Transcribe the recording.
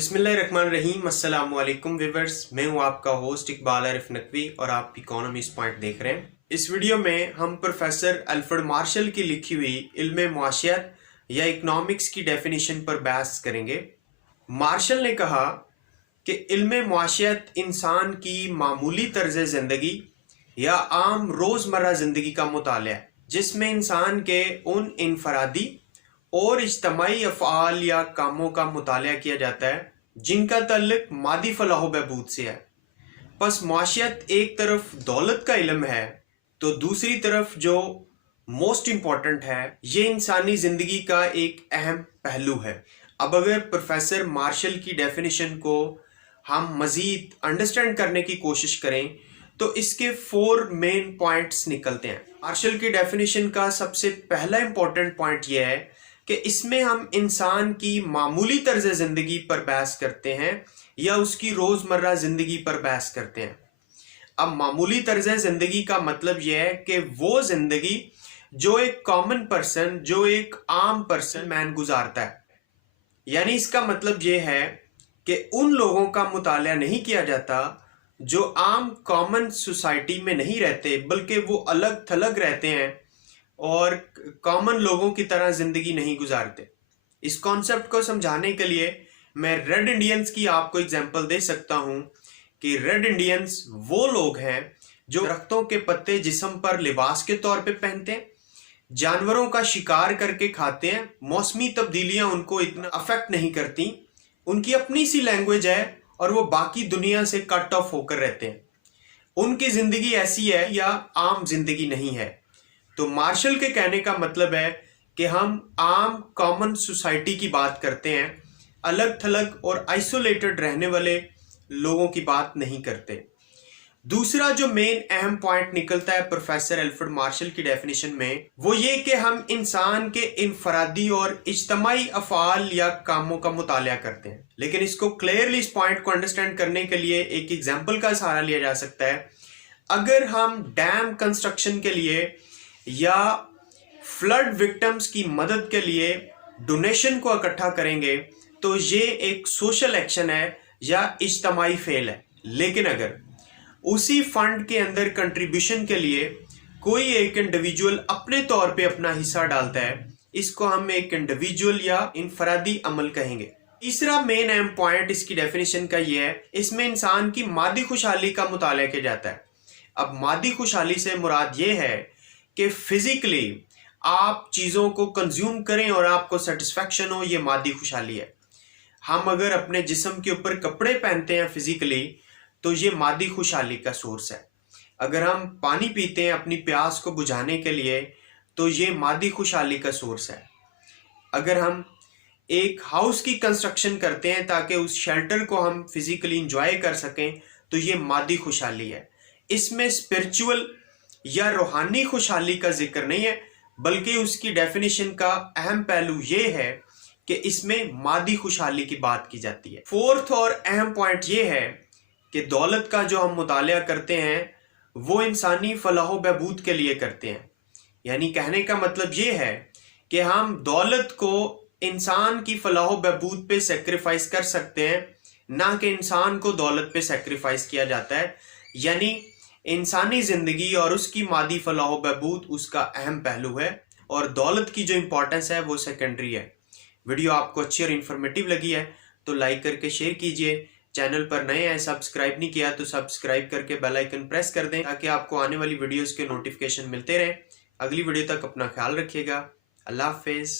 बिस्मिल्लाहिर्रहमानिर्रहीम अस्सलाम वालेकुम व्यूअर्स, मैं हूं आपका होस्ट इकबाल आरिफ नकवी और आप इकोनॉमिक्स पॉइंट देख रहे हैं। इस वीडियो में हम प्रोफेसर अल्फ्रेड मार्शल की लिखी हुई इल्म मुआशियत या इकोनॉमिक्स की डेफिनेशन पर बहस करेंगे। मार्शल ने कहा कि इल्म मुआशियत इंसान की मामूली तर्ज ज़िंदगी या आम रोज़मर्रा ज़िंदगी का मुताला है जिसमें इंसान के उन इनफरादी और इज्तमाई अफ़आल या कामों का मुताला किया जाता है जिनका तल्लुक मादी फलाह बहबूद से है। बस मुआशियत एक तरफ दौलत का इल्म है तो दूसरी तरफ जो मोस्ट इम्पॉर्टेंट है ये इंसानी ज़िंदगी का एक अहम पहलू है। अब अगर प्रोफेसर मार्शल की डेफिनेशन को हम मज़ीद अंडरस्टैंड करने की कोशिश करें तो इसके 4 मेन पॉइंट्स निकलते हैं। मार्शल की डेफिनेशन का सबसे पहला इम्पॉर्टेंट पॉइंट यह है कि इसमें हम इंसान की मामूली तर्ज ज़िंदगी पर बहस करते हैं या उसकी रोज़मर्रा ज़िंदगी पर बहस करते हैं। अब मामूली तर्ज ज़िंदगी का मतलब यह है कि वो ज़िंदगी जो एक कॉमन पर्सन, जो एक आम पर्सन मैन गुजारता है। यानी इसका मतलब ये है कि उन लोगों का मुताला नहीं किया जाता जो आम कॉमन सोसाइटी में नहीं रहते, बल्कि वो अलग थलग रहते हैं और कॉमन लोगों की तरह ज़िंदगी नहीं गुजारते। इस कॉन्सेप्ट को समझाने के लिए मैं रेड इंडियंस की आपको एग्जांपल दे सकता हूं कि रेड इंडियंस वो लोग हैं जो दरख्तों के पत्ते जिस्म पर लिबास के तौर पे पहनते हैं, जानवरों का शिकार करके खाते हैं, मौसमी तब्दीलियां उनको इतना अफेक्ट नहीं करती, उनकी अपनी सी लैंग्वेज है और वो बाकी दुनिया से कट ऑफ होकर रहते हैं। उनकी ज़िंदगी ऐसी है या आम जिंदगी नहीं है। तो मार्शल के कहने का मतलब है कि हम आम कॉमन सोसाइटी की बात करते हैं, अलग थलग और आइसोलेटेड रहने वाले लोगों की बात नहीं करते। दूसरा जो मेन अहम पॉइंट निकलता है प्रोफेसर अल्फ्रेड मार्शल की डेफिनेशन में, वो ये कि हम इंसान के इनफरादी और इज्तमाई अफ़आल या कामों का मुताला करते हैं। लेकिन इसको क्लियरली इस पॉइंट को अंडरस्टैंड करने के लिए एक एग्जाम्पल का सहारा लिया जा सकता है। अगर हम डैम कंस्ट्रक्शन के लिए या फ्लड विक्टिम्स की मदद के लिए डोनेशन को इकट्ठा करेंगे तो ये एक सोशल एक्शन है या इज्तमाई फेल है। लेकिन अगर उसी फंड के अंदर कंट्रीब्यूशन के लिए कोई एक इंडिविजुअल अपने तौर पे अपना हिस्सा डालता है, इसको हम एक इंडिविजुअल या इनफरादी अमल कहेंगे। तीसरा मेन अहम पॉइंट इसकी डेफिनेशन का ये है, इसमें इंसान की मादी खुशहाली का मुताला किया जाता है। अब मादी खुशहाली से मुराद ये है कि फिजिकली आप चीज़ों को कंज्यूम करें और आपको सेटिस्फेक्शन हो, ये मादी खुशहाली है। हम अगर अपने जिस्म के ऊपर कपड़े पहनते हैं फिजिकली तो ये मादी खुशहाली का सोर्स है। अगर हम पानी पीते हैं अपनी प्यास को बुझाने के लिए तो ये मादी खुशहाली का सोर्स है। अगर हम एक हाउस की कंस्ट्रक्शन करते हैं ताकि उस शेल्टर को हम फिजिकली इंजॉय कर सकें तो ये मादी खुशहाली है। इसमें स्पिरिचुअल या रूहानी खुशहाली का जिक्र नहीं है, बल्कि उसकी डेफिनेशन का अहम पहलू ये है कि इसमें मादी खुशहाली की बात की जाती है। फोर्थ और अहम पॉइंट ये है कि दौलत का जो हम मुताला करते हैं वो इंसानी फलाह बहबूद के लिए करते हैं। यानी कहने का मतलब ये है कि हम दौलत को इंसान की फलाह बहबूद पे सेक्रीफाइस कर सकते हैं, ना कि इंसान को दौलत पे सेक्रीफाइस किया जाता है। यानी इंसानी ज़िंदगी और उसकी मादी फलाह बहबूद उसका अहम पहलू है और दौलत की जो इम्पोर्टेंस है वो सेकेंडरी है। वीडियो आपको अच्छी और इन्फॉर्मेटिव लगी है तो लाइक करके शेयर कीजिए। चैनल पर नए हैं, सब्सक्राइब नहीं किया तो सब्सक्राइब करके बेल आइकन प्रेस कर दें ताकि आपको आने वाली वीडियोस के नोटिफिकेशन मिलते रहें। अगली वीडियो तक अपना ख्याल रखिएगा। अल्लाह हाफिज़।